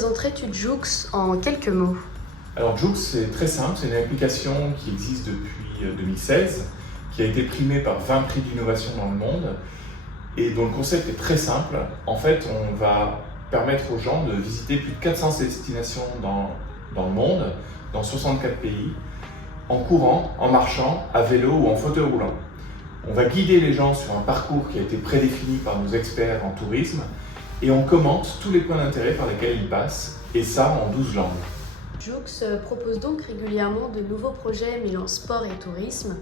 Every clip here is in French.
présenterais-tu Jouxx en quelques mots? Alors Jouxx, c'est très simple, c'est une application qui existe depuis 2016, qui a été primée par 20 prix d'innovation dans le monde et dont le concept est très simple. En fait, on va permettre aux gens de visiter plus de 400 destinations dans le monde, dans 64 pays, en courant, en marchant, à vélo ou en fauteuil roulant. On va guider les gens sur un parcours qui a été prédéfini par nos experts en tourisme et on commente tous les points d'intérêt par lesquels ils passent, et ça en 12 langues. Jouxx propose donc régulièrement de nouveaux projets mêlant sport et tourisme.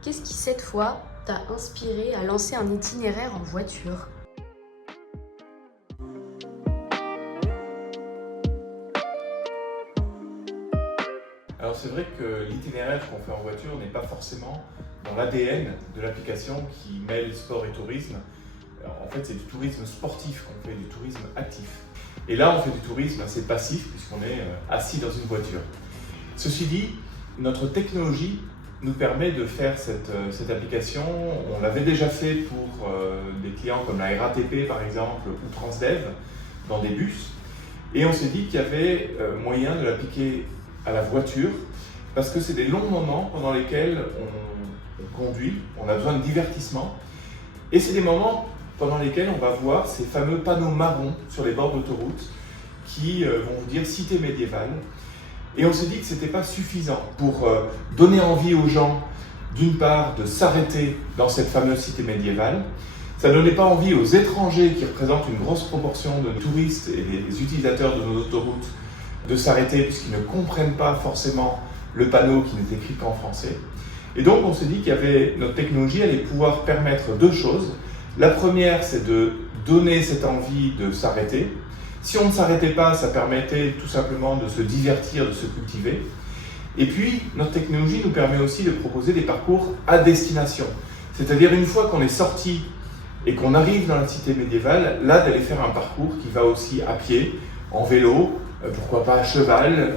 Qu'est-ce qui, cette fois, t'a inspiré à lancer un itinéraire en voiture? Alors c'est vrai que l'itinéraire qu'on fait en voiture n'est pas forcément dans l'ADN de l'application qui mêle sport et tourisme. Alors, en fait, c'est du tourisme sportif qu'on fait, du tourisme actif. Et là, on fait du tourisme assez passif puisqu'on est assis dans une voiture. Ceci dit, notre technologie nous permet de faire cette application. On l'avait déjà fait pour des clients comme la RATP par exemple ou Transdev dans des bus. Et on s'est dit qu'il y avait moyen de l'appliquer à la voiture parce que c'est des longs moments pendant lesquels on conduit, on a besoin de divertissement et c'est des moments pendant lesquels on va voir ces fameux panneaux marrons sur les bords d'autoroute qui vont vous dire cité médiévale. Et on s'est dit que ce n'était pas suffisant pour donner envie aux gens, d'une part, de s'arrêter dans cette fameuse cité médiévale. Ça ne donnait pas envie aux étrangers, qui représentent une grosse proportion de touristes et des utilisateurs de nos autoroutes, de s'arrêter puisqu'ils ne comprennent pas forcément le panneau qui n'est écrit qu'en français. Et donc on s'est dit qu'il y avait notre technologie allait pouvoir permettre deux choses. La première, c'est de donner cette envie de s'arrêter. Si on ne s'arrêtait pas, ça permettait tout simplement de se divertir, de se cultiver. Et puis, notre technologie nous permet aussi de proposer des parcours à destination. C'est-à-dire, une fois qu'on est sorti et qu'on arrive dans la cité médiévale, là, d'aller faire un parcours qui va aussi à pied, en vélo, pourquoi pas à cheval,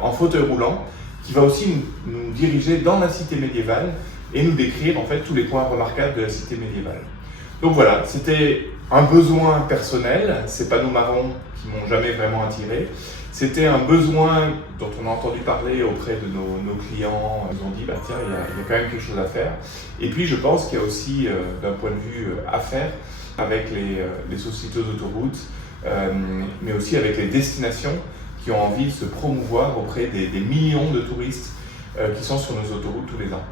en fauteuil roulant, qui va aussi nous diriger dans la cité médiévale et nous décrire en fait tous les points remarquables de la cité médiévale. Donc voilà, c'était un besoin personnel, ces panneaux marrons qui m'ont jamais vraiment attiré. C'était un besoin dont on a entendu parler auprès de nos clients. Ils ont dit, tiens, il y a quand même quelque chose à faire. Et puis je pense qu'il y a aussi, d'un point de vue affaires, avec les sociétés d'autoroutes, mais aussi avec les destinations qui ont envie de se promouvoir auprès des millions de touristes qui sont sur nos autoroutes tous les ans.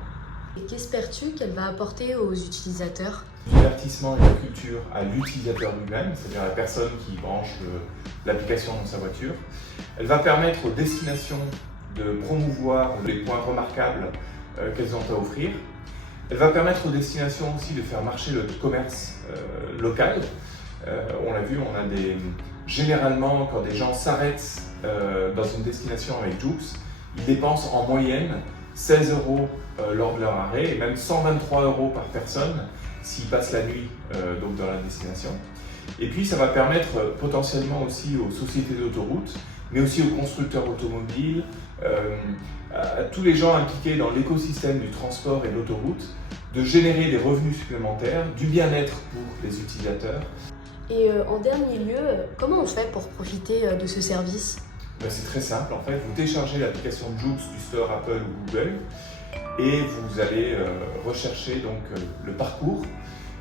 Et qu'espères-tu qu'elle va apporter aux utilisateurs? Divertissement et la culture à l'utilisateur lui-même, c'est-à-dire la personne qui branche l'application dans sa voiture. Elle va permettre aux destinations de promouvoir les points remarquables qu'elles ont à offrir. Elle va permettre aux destinations aussi de faire marcher le commerce local. On l'a vu, généralement, quand des gens s'arrêtent dans une destination avec Jouxx, ils dépensent en moyenne 16 € lors de leur arrêt et même 123 € par personne s'ils passent la nuit donc dans la destination. Et puis ça va permettre potentiellement aussi aux sociétés d'autoroutes, mais aussi aux constructeurs automobiles, à tous les gens impliqués dans l'écosystème du transport et de l'autoroute, de générer des revenus supplémentaires, du bien-être pour les utilisateurs. Et en dernier lieu, comment on fait pour profiter de ce service? C'est très simple, en fait, vous téléchargez l'application Jouxx du store Apple ou Google et vous allez rechercher donc le parcours.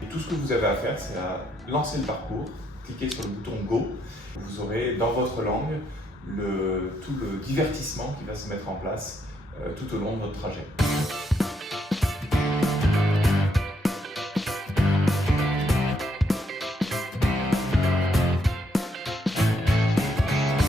Et tout ce que vous avez à faire, c'est à lancer le parcours, cliquer sur le bouton Go. Vous aurez dans votre langue tout le divertissement qui va se mettre en place tout au long de votre trajet.